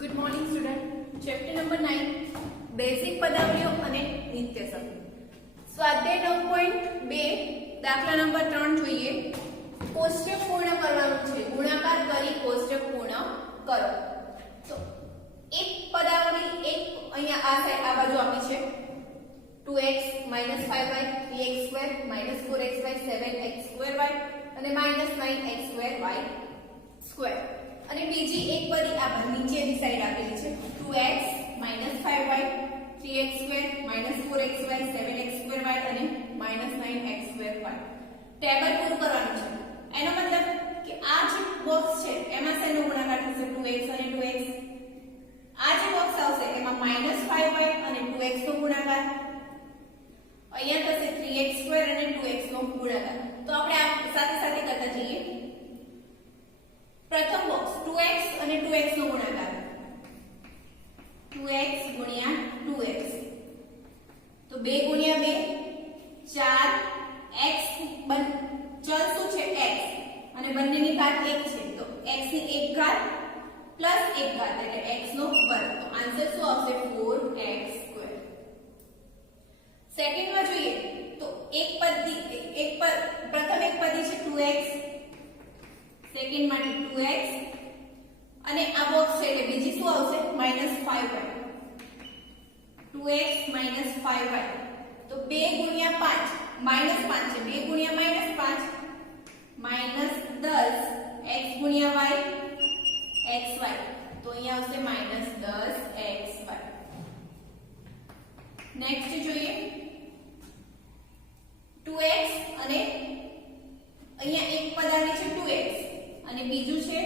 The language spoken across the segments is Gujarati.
Good morning student. Chapter number 9 basic पदावलियों અને નિત્ય શબ્દ સ્વાધ્યાય 9.2 દાખલા નંબર 3 જોઈએ। કોષ્ટક પૂર્ણ કરવાનું છે, ગુણાકાર કરી કોષ્ટક પૂર્ણ કરો। તો એક પદાવલી એક અહીંયા આ સાઈડ આ બાજુ આપી છે 2x 5y 3x2 4xy 7x2y અને -9x2y સ્ક્વેર। અને બીજી એક પદી આ નીચેની સાઈડ આપેલી છે 2x 5y 3x2 4xy 7x2y અને -9x2y। ટેબલ પૂરું કરવાનું છે, એનો મતલબ કે આ જે બોક્સ છે એમાં શેનો ગુણાકાર થશે 2x અને 2x, આ જે બોક્સ આવશે એમાં -5y અને 2x નો ગુણાકાર, અહીંયા થશે 3x2 અને 2x નો ગુણાકાર। તો આપણે આ સાથે સાથે કરતા જઈએ। प्रथम बॉक्स 2x અને 2x નો ગુણાકાર 2x ગુણ્યા 2x તો 2 ગુણ્યા 2 4 x ચલ શું છે x અને બંનેની ઘાત 1 છે તો x ની 1 ઘાત પ્લસ 1 ઘાત એટલે x નો વર્ગ। તો આન્સર શું આવશે 4x2। સેકન્ડ માં જોઈએ તો પ્રથમ એક પદી છે 2x, सेकंड માટે 2x અને આ બોક્સ છે એટલે બીજી શું આવશે -5y 2x 5y તો 2 ગુણ્યા 5 -5 છે 2 ગુણ્યા -5 -10 x ગુણ્યા y xy તો અહીંયા આવશે -10xy। નેક્સ્ટ જોઈએ 2x અને અહીંયા એક પદ આવે છે 2x અને બીજું છે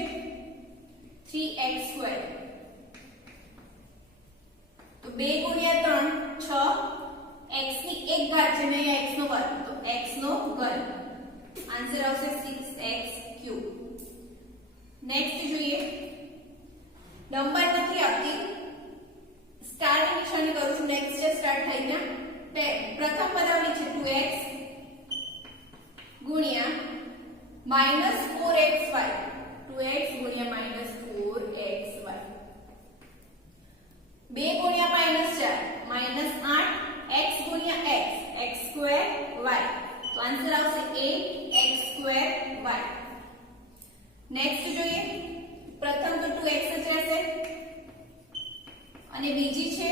3x2 તો 2 ગુણ્યા 3 6 x ની 1 ઘાત છે ને x નો વર્ગ તો x નો ઘન આન્સર આવશે 6x3। નેક્સ્ટ જોઈએ નંબર નથી આપતી, સ્ટાર્ટ નિશાની કરું છું, નેક્સ્ટ જે સ્ટાર્ટ થઈ ગયા। પ્રથમ પદાવલી છે 2x ગુણ્યા -4xy 2x ગુણ્યા -4xy 2 ગુણ્યા -4 -8 x ગુણ્યા x x2y તો આન્સર આવશે 8x2y। નેક્સ્ટ જોઈએ પ્રથમ તો 2x જ રહેશે અને બીજી છે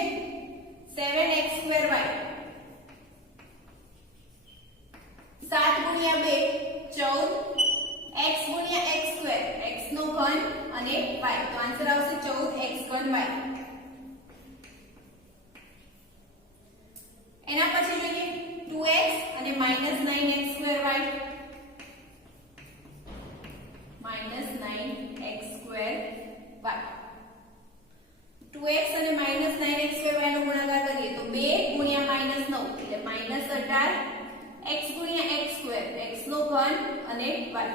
7x2y 7 ગુણ્યા 2 14 x ગુણ્યા x2 x નો ઘન અને y તો આન્સર આવશે 14x3y। એના પછી જોઈએ 2x અને -9x2y 9x2y 2x અને -9x2y નો ગુણાકાર કરીએ તો 2 ગુણ્યા -9 એટલે -18 x ગુણ્યા x2 x નો ઘન અને y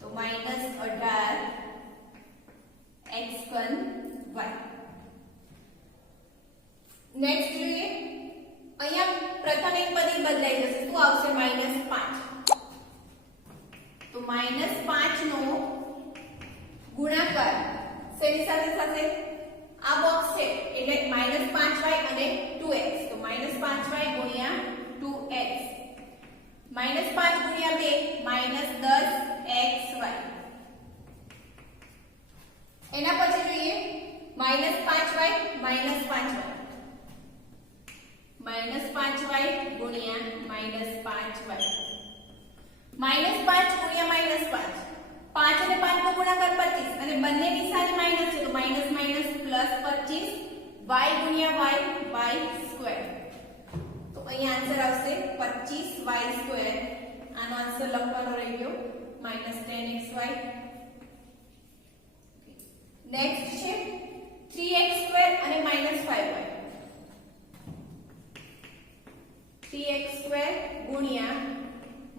તો -18 x3y। નેક્સ્ટ જોઈએ અહીંયા પ્રથમ એક પદ બદલાઈ જશે, શું આવશે -5 તો -5 નો ગુણાકાર શેની સાથે થશે આ બોક્સ છે એટલે -5y અને 2x તો -5y ગુણ્યા 2x -5 ગુણ્યા 2 -10xy। એના પછી જોઈએ -5y -5y -5y ગુણ્યા -5y -5 ગુણ્યા -5 5 અને 5 નો ગુણાકાર 25 અને બંને નિશાની માઈનસ છે તો માઈનસ માઈનસ પ્લસ 25 y ગુણ્યા y સ્ક્વેર તો અહીંયા આન્સર આવશે 25y2। આનો આન્સર લખવાનો રહી ગયો -10xy। નેક્સ્ટ છે 3x2 અને -5y 3x2 ગુણ્યા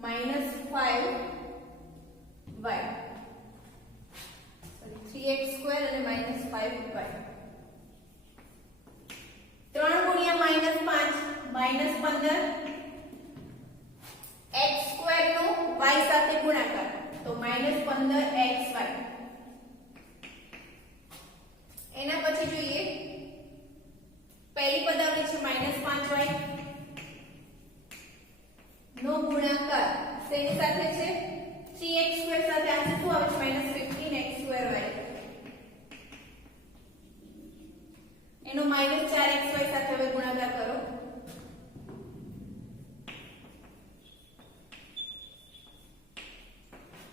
-5y 3x2 અને -5y 3 ગુણ્યા -5 -15 x2 નો y સાથે ગુણાકાર તો -15xy। છે 3x² સાથે આન્સર શું આવે છે -15x²y એનો -4xy સાથે હવે ગુણાકાર કરો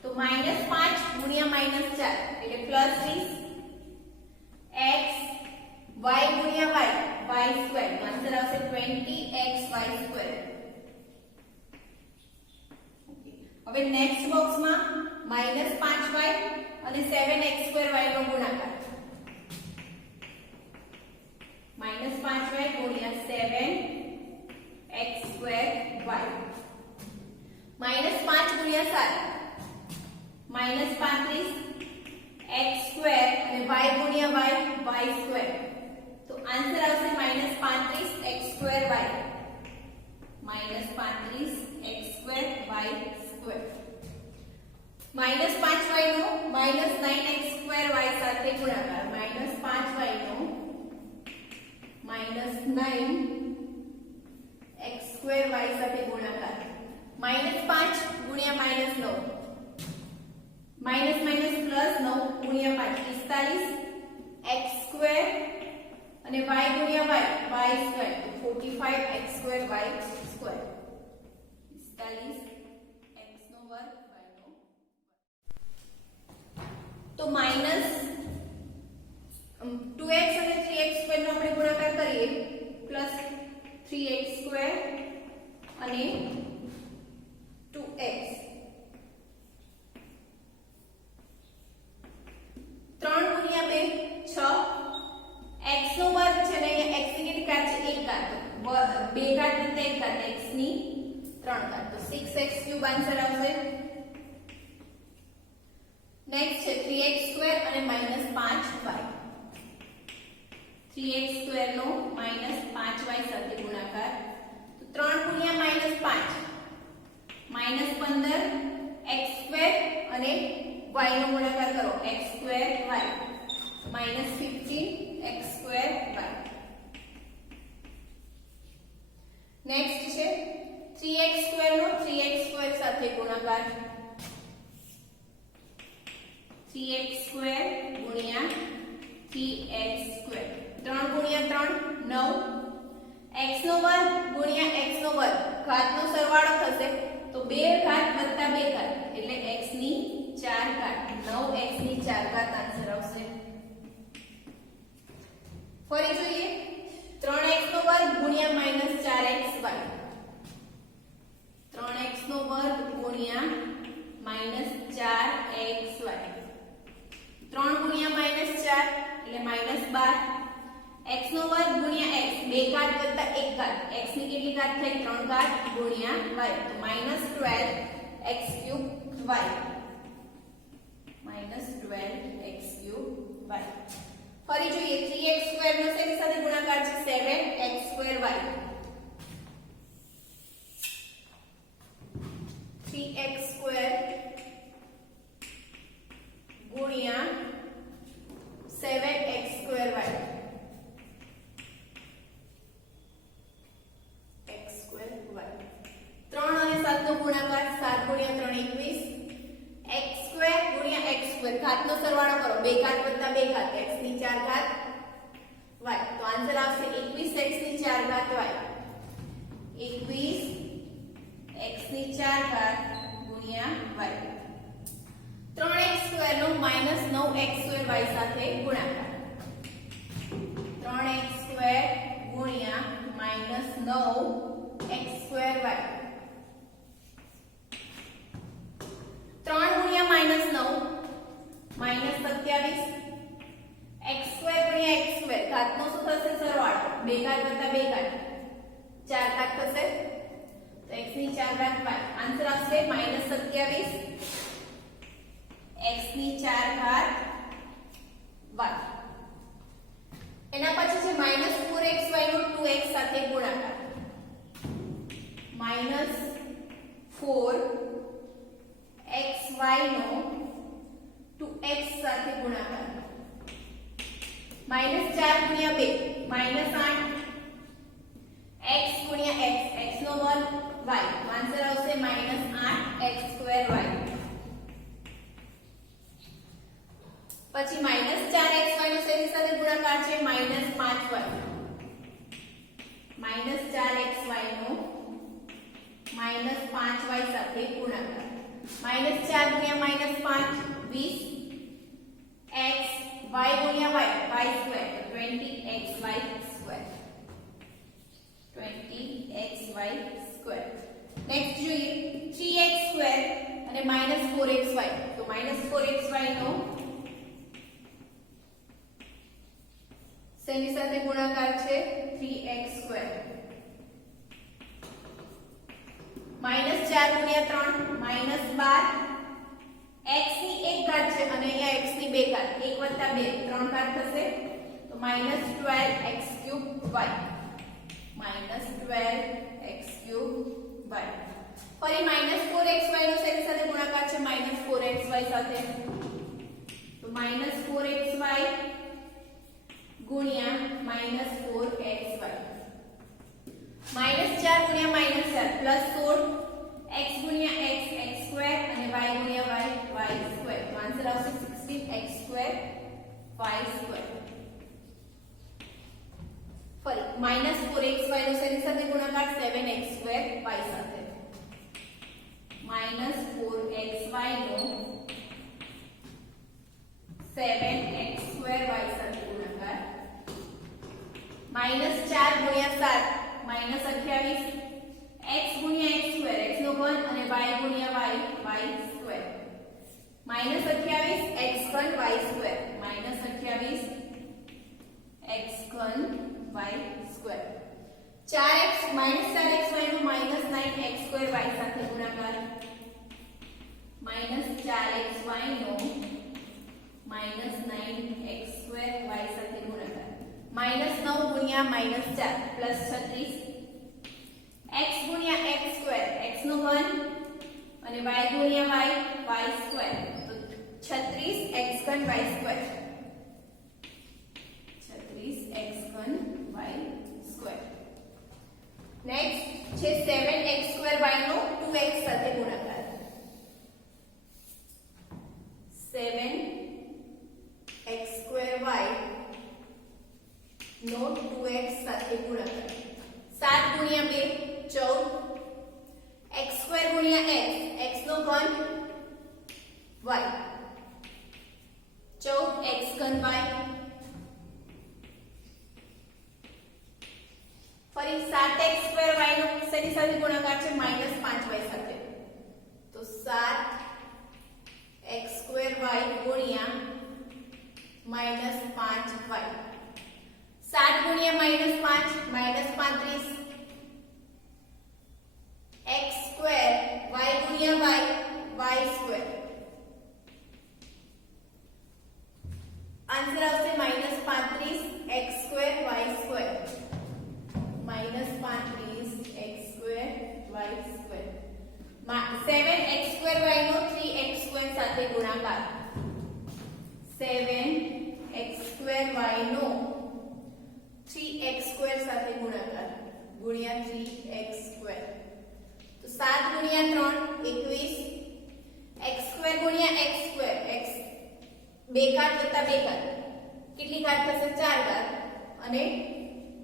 તો -5 ગુણ્યા -4 એટલે +20 x y ગુણ્યા y y² આન્સર આવશે 20xy². હવે નેક્સ્ટ બોક્સમાં -5y અને 7x²y નો ગુણાકાર -5y ગુણ્યા 7x²y -5 ગુણ્યા 7 -35x² અને y ગુણ્યા y² તો આન્સર આવશે -35x²y -35x²y². -5y નો -9x²y સાથે ગુણાકાર -5y નો -9x²y સાથે ગુણાકાર -5 ગુણ્યા -9 માઇનસ માઇનસ પ્લસ 9 ગુણ્યા 5 45x² અને y ગુણ્યા y² તો 45x² y² 45x નો વર્ગ y નો તો માઈનસ 2x અને 3x² નો આપણે ગુણાકાર કરીએ પ્લસ 3x² અને 2x 3 ગુણ્યા 2 6 x નો વર્ગ છે ને x ની કેટલી ઘાત છે 1 ઘાત 2 ઘાત વત્તા 1 ઘાત x ની 3 ઘાત તો 6x³ આન્સર આવશે. નેક્સ્ટ છે 3x² અને -5y 3x² નો -5y સાથે ગુણાકાર તો 3 ગુણ્યા -5 -15x² અને y નો ગુણાકાર કરો x² y -15x² y. Next છે 3x² નો 3x² સાથે ગુણાકાર 3x² ગુણ્યા 3x² 3 ગુણ્યા 3 9 x નો વર્ગ ગુણ્યા x નો વર્ગ ઘાતનો સરવાળો થશે તો 2 ઘાત વત્તા 2 ઘાત એટલે x ની 4 ઘાત 9x ની 4 ઘાત આન્સર આવશે. ફરી જોઈએ 3x નો વર્ગ ગુણ્યા -4xy 3x નો વર્ગ ગુણ્યા -4xy 3 ગુણ્યા -4 એટલે -12 x નો વર્ગ ગુણ્યા x 2 ઘાત વત્તા 1 ઘાત x ની કેટલી ઘાત થઈ 3 ઘાત ગુણ્યા y તો -12x³ y -12x³ y. ફરી જોઈએ 3x² નો શેની સાથે ગુણાકાર છે 7x² y 3x² ગુણ્યા 7x² y x² y 3 અને 7 નો ગુણાકાર 7 ગુણ્યા 3 21 x² ગુણ્યા x² ઘાતનો સરવાળો કરો 2 ઘાત વત્તા 2 ઘાત x ની 4 ઘાત y તો આન્સર આવશે 21x ની 4 ઘાત y 21x ની 4 ઘાત ગુણ્યા y 3x² નો -9x² y સાથે ગુણાકાર 3x² ગુણ્યા -9x² y 3 ગુણ્યા -9 -27 x² ગુણ્યા x² ઘાતનો શું થશે સરવાળો 2 ઘાત વત્તા 2 ઘાત 4 ઘાત થશે તો x ની 4 ઘાત y આન્સર આવશે -27 x ની 4 ઘાત y. એના પછી છે -4xy નો 2x સાથે ગુણાકાર -4xy નો 2x સાથે ગુણાકાર -4 ગુણ્યા 2 -8 x ગુણ્યા x x નો વર્ગ વાય, તો આન્સર આવશે -8x2y. પછી -4xy નો શેની સાથે ગુણાકાર છે? -5y. -4xy નો -5y સાથે ગુણાકાર. -4 ગુણ્યા -5 20 x y ગુણ્યા y સ્ક્વેર, તો 20xy square. 20xy square. Next જોઈએ 3x સ્ક્વેર અને -4xy. તો -4xy નો શેની સાથે ગુણાકાર છે? 3x square. -4 ગુણ્યા 3 -12 x ની 1 ઘાત છે અને અહીંયા x ની 2 ઘાત, 1 + 2 3 ઘાત થશે, તો -12x³ y. -12x³ y. ફરી -4xy નો શેની સાથે ગુણાકાર છે? -4xy સાથે, તો -4xy ગુણ્યા -4xy. -4 ગુણ્યા -4 +16 x ગુણ્યા x x² અને y ગુણ્યા y y². તો આન્સર આવશે 16x² y². ફરી -4xy નો શેની સાથે ગુણાકાર? 7x² y સાથે. -4xy નો 7x² y સાથે ગુણાકાર. -4 ગુણ્યા 7 -28 x ગુણ્યા x² x નો ઘન અને y ગુણ્યા y y². -28 x3 y². -28 x3 y². 4x -4xy નો -9x² y સાથે ગુણાકાર. -4xy નો -9x² y સાથે ગુણાકાર. -9 ગુણ્યા -4 +36 x ગુણ્યા x² x નો ઘન અને y ગુણ્યા y y². તો 36x3 y². 36x3 y². Next છે 7x² y નો 2x સાથે ગુણાકાર. 7x² y નો 2x સાથે ગુણાકાર. 7 ગુણ્યા 2 14 x² ગુણ્યા x x નો ઘન y 14x3 y. ફરી 7x² y નો શેની સાથે ગુણાકાર છે? -5y સાથે, તો 7x² y ગુણ્યા -5y. 7 ગુણ્યા -5 -35 x² y ગુણ્યા y y². આન્સર આવશે -35x² y². -35x² y². 7x² y નો 3x² સાથે ગુણાકાર. 7x² y નો 3x² સાથે ગુણાકાર ગુણ્યા 3x². તો 7 ગુણ્યા 3 21 x² ગુણ્યા x² x 2 ઘાત વત્તા 2 ઘાત કેટલી ઘાત થશે? 4 ઘાત અને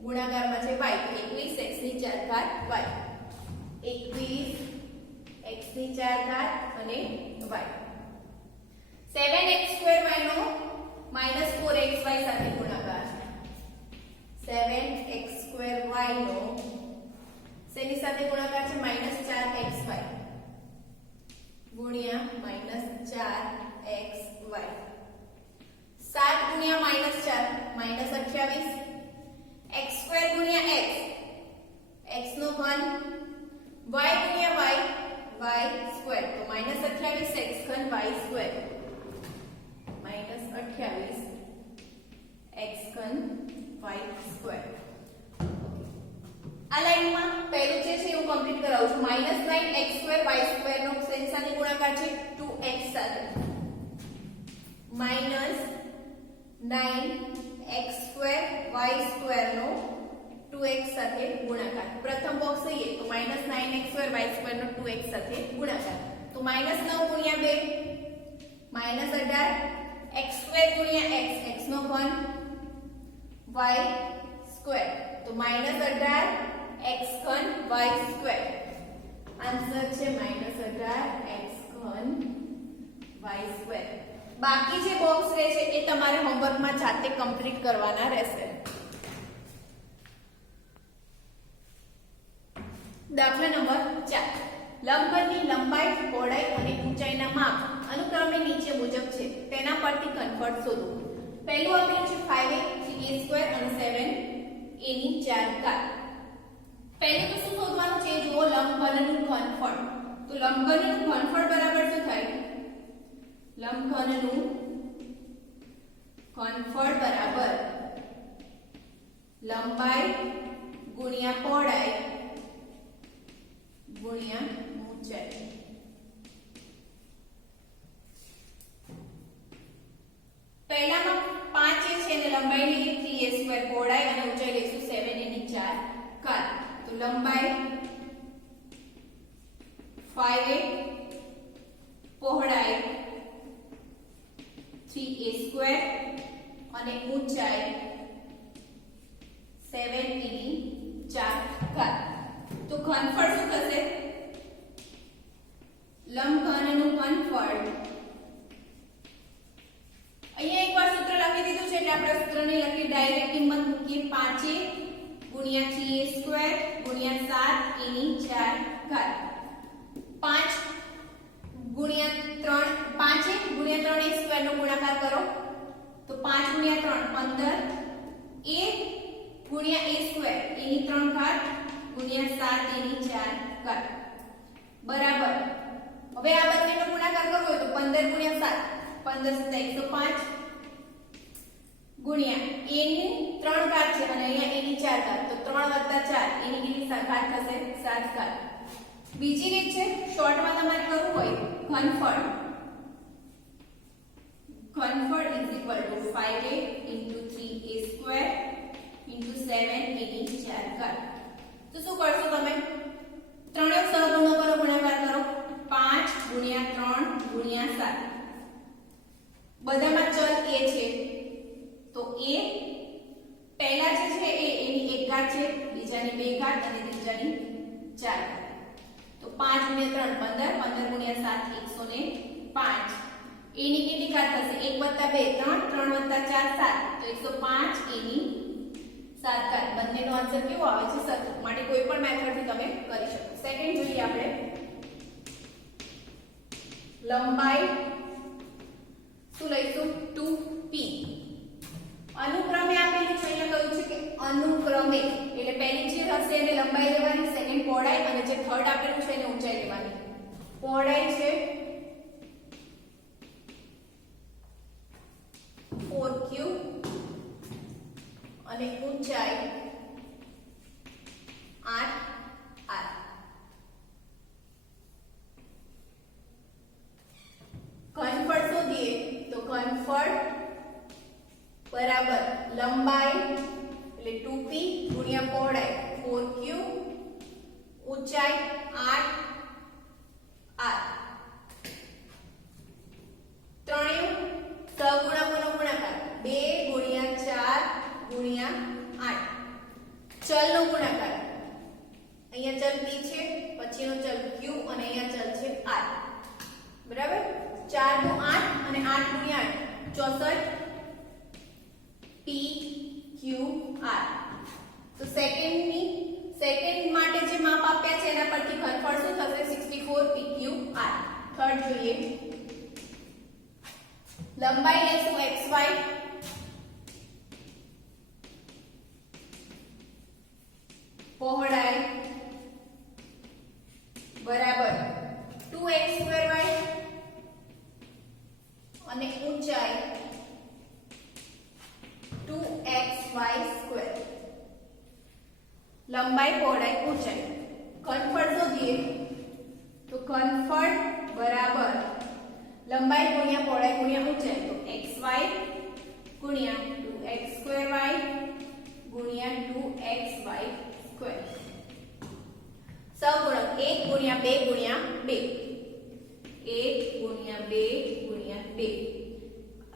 ગુણાકારમાં છે y, 21 x ની 4 ઘાત y. 21 x ની 4 ઘાત અને y. 7x² y નો -4xy સાથે ગુણાકાર. 7x² y નો શેની સાથે ગુણાકાર છે? -4xy ગુણ્યા -4xy. 7 ગુણ્યા -4 -28 x² ગુણ્યા x x નો ઘન y ગુણ્યા y y². તો -28 x3 y². -28 x3 y². આ લાઈનમાં પહેલું જે છે હું કમ્પ્લીટ કરાવું છું. -9x² y² નો શેની સાથે ગુણાકાર છે? 2x સાથે. -9x² y² નો 2x 2x સાથે ગુણાકાર. પ્રથમ બોક્સ લઈએ તો -9x2 y2 નો 2x સાથે ગુણાકાર. તો -9 ગુણ્યા 2 -18 x2 ગુણ્યા x, x નો ઘન y2 તો -18 x ઘન y2. આન્સર છે -18 x ઘન y2. બાકી જે બોક્સ રહેશે એ તમારે હોમવર્કમાં જાતે કમ્પ્લીટ કરવાના રહેશે. દાખલા નંબર 4. લંબઘનની લંબાઈ, પહોળાઈ અને ઊંચાઈના માપ અનુક્રમે નીચે મુજબ છે. તેના પરથી ઘનફળ શોધો. પહેલું આપેલું છે 5a, 3a² અને 7a ની 4 ઘાત. પહેલું તો શું શોધવાનું છે? જુઓ, લંબઘનનું ઘનફળ. તો લંબઘનનું ઘનફળ બરાબર શું થાય? લંબઘનનું ઘનફળ બરાબર લંબાઈ ગુણ્યા પહોળાઈ ગુણ્યા ઊંચાઈ. પહેલામાં 5a છે અને લંબાઈ લઈએ 3a² પહોળાઈ અને ઊંચાઈ લઈશું 7a ની 4 ઘાત. તો લંબાઈ 5a, પહોળાઈ 3a² અને ઊંચાઈ 7a ની 4 ઘાત. તો ઘનફળ શું થશે? લંબઘનનું ઘનફળ, અહીંયા એકવાર સૂત્ર લખી દીધું છે એટલે આપણે સૂત્રને લખી ડાયરેક્ટ કિંમત મૂકીએ. 5a ગુણ્યા 3a² ગુણ્યા 7a ની 4 ઘાત. 5 ગુણ્યા 3, 5a ગુણ્યા 3a² નો ગુણાકાર કરો તો 5 ગુણ્યા 3 15, a ગુણ્યા a² એની 3 ઘાત ગુણ્યા 7 એની 4 ઘાત બરાબર. હવે આ બંનેનો ગુણાકાર કરવો હોય તો 15 ગુણ્યા 7, 15 + 105 ગુણ્યા a ની 3 ઘાત છે અને અહીંયા a ની 4 ઘાત તો 3 + 4 એની કેટલી ઘાત થશે? 7 ઘાત. બીજી રીત છે, શોર્ટમાં તમારે કરવું હોય ઘનફળ = 5a * 3a² * 7a ની 4 ઘાત. તો શું કરશો તમે? ત્રણેય સહગુણો કરો, ગુણાકાર કરો. 5 ગુણ્યા 3 ગુણ્યા 7. બધામાં ચલ a છે તો a પહેલા જે છે એની 1 ઘાત છે, બીજાની 2 ઘાત અને ત્રીજાની 4 ઘાત. તો 5 ગુણ્યા 3 15, 15 ગુણ્યા 7 105. એની કેટલી ઘાત થશે? 1 + 2 3, 3 + 4 7 તો 105 એની 7 ઘાત. બંનેનો આન્સર કેવો આવે છે? સરખો. માટે કોઈ પણ મેથડથી તમે કરી શકો. સેકન્ડ જોઈએ આપણે. લંબાઈ શું લઈશું? 2p. અનુક્રમે આપેલું છે, અહીંયા કહ્યું છે કે અનુક્રમે એટલે પહેલી જે હશે એને લંબાઈ લેવાની, સેકન્ડ પહોળાઈ અને જે થર્ડ આપેલું છે એને ઊંચાઈ લેવાની. પહોળાઈ છે 4q અને ઊંચાઈ 8r. ઘનફળ શોધીએ તો ઘનફળ બરાબર લંબાઈ એટલે 2p ગુણ્યા પહોળાઈ 4q ઊંચાઈ 8r. ત્રણેય સહગુણકોનો ગુણાકાર 2 ગુણ્યા 4 ગુણ્યા 8. ચલનો ગુણાકાર, અહીંયા ચલ b છે, પછીનો ચલ q અને અહીંયા ચલ છે r. બરાબર. 4 * 8 અને 8 ગુણ્યા 8 64 p q r. તો સેકન્ડ માટે જે માપ આપ્યા છે એના પરથી ઘનફળ શું થશે? 64 p q r. થર્ડ જોઈએ. લંબાઈ લેશું xy પહોળાઈ બરાબર 2x²y અને ઊંચાઈ 2xy². લંબાઈ, પહોળાઈ, ઊંચાઈ. ઘનફળ શોધીએ તો ઘનફળ બરાબર લંબાઈ ગુણ્યા પહોળાઈ ગુણ્યા ઊંચાઈ તો xy ગુણ્યા 2x²y ગુણ્યા 2xy સ્ક્વેર સહગુણક 1 ગુણ્યા 2 ગુણ્યા 2 1 ગુણ્યા 2 ગુણ્યા 2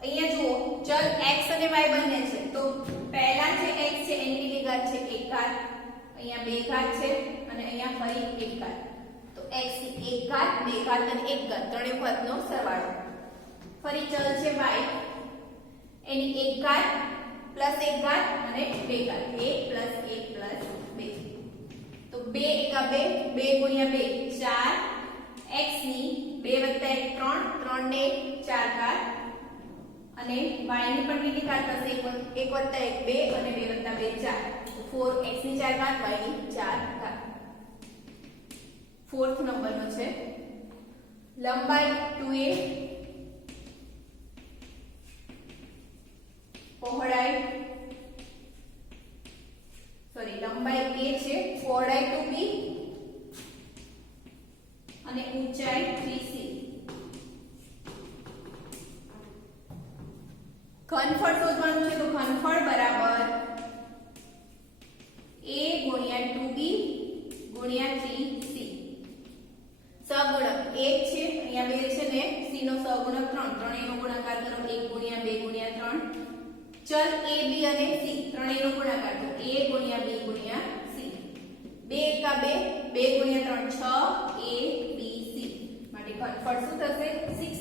અહીંયા જુઓ ચલ x અને y બંને છે તો પહેલા જે x છે એની કેટલી ઘાત છે 1 ઘાત અહીંયા 2 ઘાત છે અને અહીંયા ફરી 1 ઘાત તો x ની 1 ઘાત 2 ઘાત અને 1 ઘાત ત્રણેય ઘાતનો સરવાળો ફરી ચલ છે y એની 1 ઘાત પ્લસ 1 ઘાત અને 2 ઘાત 1 પ્લસ 1 પ્લસ 2 તો 2 એકા 2 2 ગુણ્યા 2 4 x ની 2 વત્તા 1 3 3 ને 4 ઘાત અને y ની પણ કેટલી ઘાત થશે 1 વત્તા 1 2 અને 2 વત્તા 2 4 તો 4 x ની 4 ઘાત y ની 4 ઘાત ફોર્થ નંબરનો છે લંબાઈ 2a પહોળાઈ લંબાઈ a છે પહોળાઈ 2b અને ઊંચાઈ 3c ઘનફળ શોધવાનું છે તો ઘનફળ બરાબર a ગુણ્યા 2b ગુણ્યા 3c સહગુણક 1 છે અહીંયા 2 છે ને c નો સહગુણક 3 ત્રણેયનો ગુણાકાર કરો 1 ગુણ્યા 2 ગુણ્યા 3 ચલ a b અને c ત્રણેયનો ગુણાકાર તો a ગુણ્યા b ગુણ્યા c 2 એકા 2 2 ગુણ્યા 3 6 a b c માટે ઘનફળ શું થશે 6